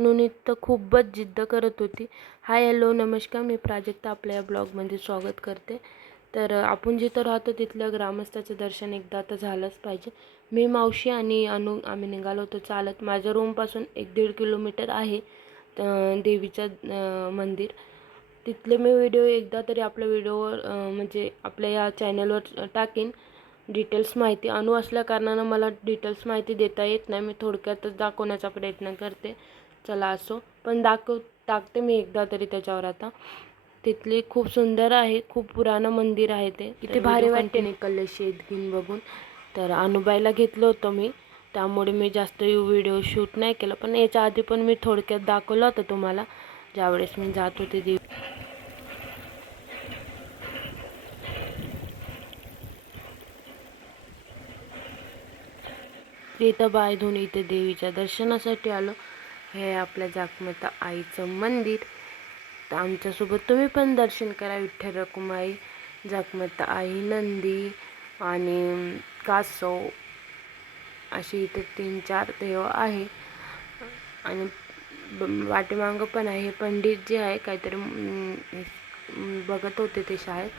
नुनीत तर खूपच जिद्द करत होती. हाय हॅलो नमस्कार, मी प्राजक्ता आपल्या या ब्लॉगमध्ये स्वागत करते. तर आपण जिथं राहतो तिथल्या ग्रामस्थाचं दर्शन एकदा तर झालंच पाहिजे. मी मावशी आणि आम्ही निघालो होतो चालत. माझ्या रूमपासून 1-1.5 किलोमीटर आहे देवीचं मंदिर. तिथले मी व्हिडिओ एकदा तरी आपल्या व्हिडिओवर म्हणजे आपल्या या चॅनलवर टाकेन. डिटेल्स माहिती अनु असल्या कारणानं मला डिटेल्स माहिती देता येत नाही. मी थोडक्यातच दाखवण्याचा प्रयत्न करते. चला असो, पण टाकते मी एकदा तरी त्याच्यावर. आता तिथली खूप सुंदर आहे, खूप पुराणं मंदिर आहे ते. इथे भारी वाटते निकलले शेत घेऊन बघून. तर अनुबाईला घेतलं होतं मी, त्यामुळे मी जास्त व्हिडिओ शूट नाही केलं. पण याच्या आधी पण मी थोडक्यात दाखवलं होतं तुम्हाला, ज्यावेळेस मी जात होते देवी. इथं बायधून इथे देवीच्या दर्शनासाठी आलो. हे आपल्या जागमाता आईचं मंदिर. तर आमच्यासोबत तुम्ही पण दर्शन करा. विठ्ठल रखुमाई, जागमाता आई, नंदी आणि कासव अशी इथे 3-4 देव आहे. आणि वाटेमागं पण आहे. हे पंडित जे आहे काहीतरी बघत होते ते शाळेत.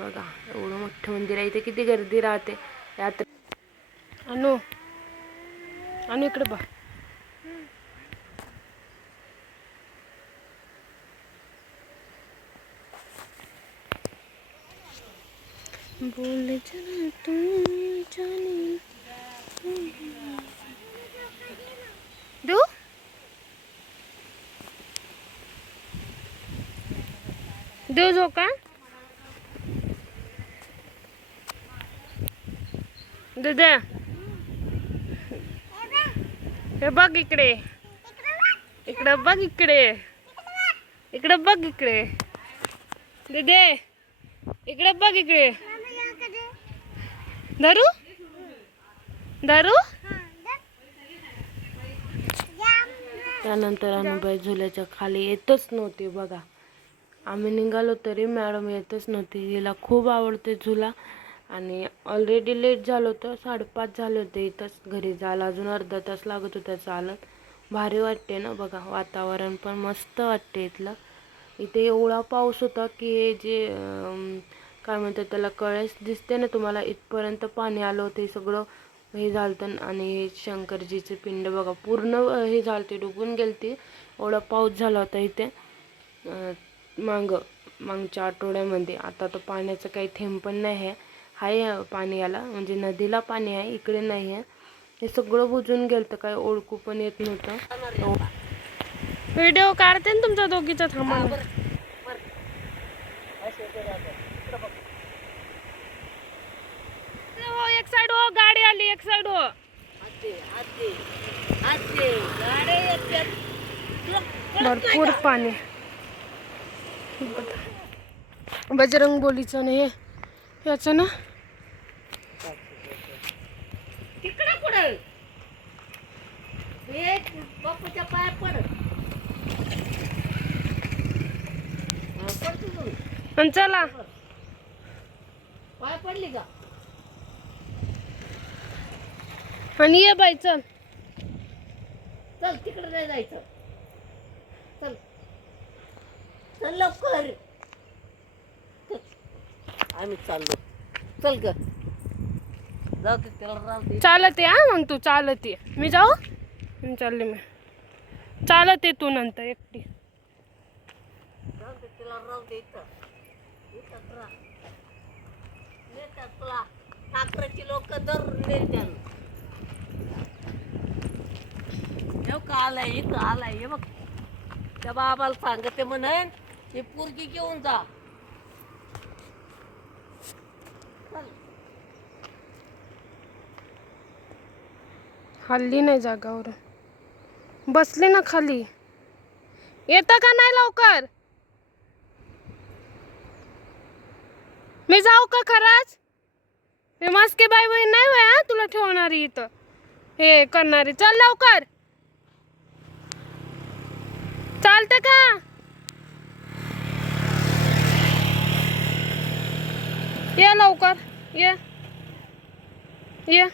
बघा एवढं मोठं मंदिर आहे. इथे किती गर्दी राहते यात्रे. अनु इकडे बघ. बोल जरा तू जाने दो दो जो का दे हे बघ इकडे. इकडे बघ इकडे. इकडे बघ इकडे. दे इकडे बघ इकडे. धरू धरू. त्यानंतर अनुबाई झुल्याच्या खाली येतच नव्हती. बघा आम्ही निघालो तरी मॅडम येतच नव्हती. तिला खूप आवडते झुला. आणि ऑलरेडी लेट झालं होतं, 5:30 झाले होते इथंच घरी जायला. अजून अर्धा तास लागत होता चालत. भारी वाटते ना. बघा वातावरण पण मस्त वाटते इथलं. इथे एवढा पाऊस होता की हे जे काय म्हणतात त्याला, कळस दिसते ना तुम्हाला, इथपर्यंत पाणी आलं होतं. हे सगळं हे झालं. आणि हे शंकरजीचे पिंड बघा पूर्ण हे झालते, डुबून गेलते. एवढा पाऊस झाला होता इथे मागच्या आठवड्यामध्ये. आता तर पाण्याचं काही थेंब पण नाही आहे पाणी याला, म्हणजे नदीला पाणी आहे, इकडे नाही आहे. हे सगळं बुजून गेलं तर काय ओळखू पण येत नव्हतं. व्हिडिओ काढते ना तुमच्या दोघीचा. थांबा एक साइड हो, गाडी आली. एक साइड हो. भरपूर पाणी. बजरंग बोलीचं नाही याचं ना. तिकडे पुढे बापूच्या पाया पड. चला पाय पडली का. आणि ये बाई चल. चल तिकडे नाही जायचं. चल चल लवकर. आम्ही चाललो. चल ग जाऊ दे त्याला राहू दे. चालत ये मग तू चालत ये. मी जाऊ चालले. मी चालत ये तू नंतर एकटी. जाऊ दे त्याला राहू दे. इथं राहा. नेतात तुला ठाकरेची लोक धरून नेत्यान. का आलाय इथं आलाय. हे बघ त्या बाबाला सांगते म्हणेन ही पोरगी घेऊन जा. हल्ली नाही जागावर बसले ना खाली. येतं का नाही लवकर. मी जाऊ का खरंच. हे मस्के बाई बाई नाही वय तुला ठेवणारी इथं हे करणारी. चल लवकर. चालतं का. ये लवकर ये ये.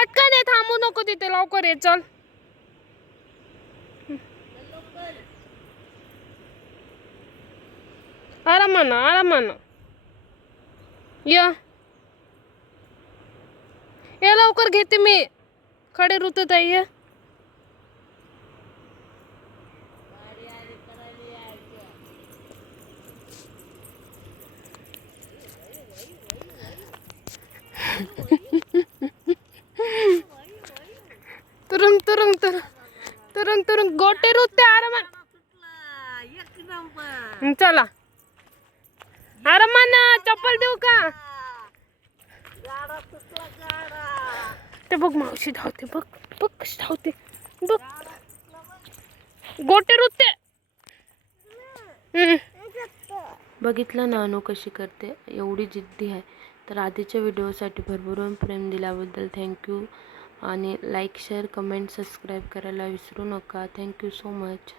पटकन ये, थांबू नको तिथे, लवकर ये, चल. आरामानं ये लवकर घेते मी. खडे ऋतुताई ये. तुरुंग तुरुंग तुरुंग तुरुंग तुरुंग गोटे ऋतू आरामान. चला आरामान. चप्पल देऊ का? ते बघ मावशी धावते, बघ बघ कशी धावते, बघ गोटे ऋतू. बघितलं ना अनु कशी करते, एवढी जिद्दी आहे. तर आधीच्या व्हिडिओसाठी भरभरून प्रेम दिल्याबद्दल थँक्यू. आणि लाईक शेअर कमेंट सबस्क्राईब करायला विसरू नका. Thank you so much.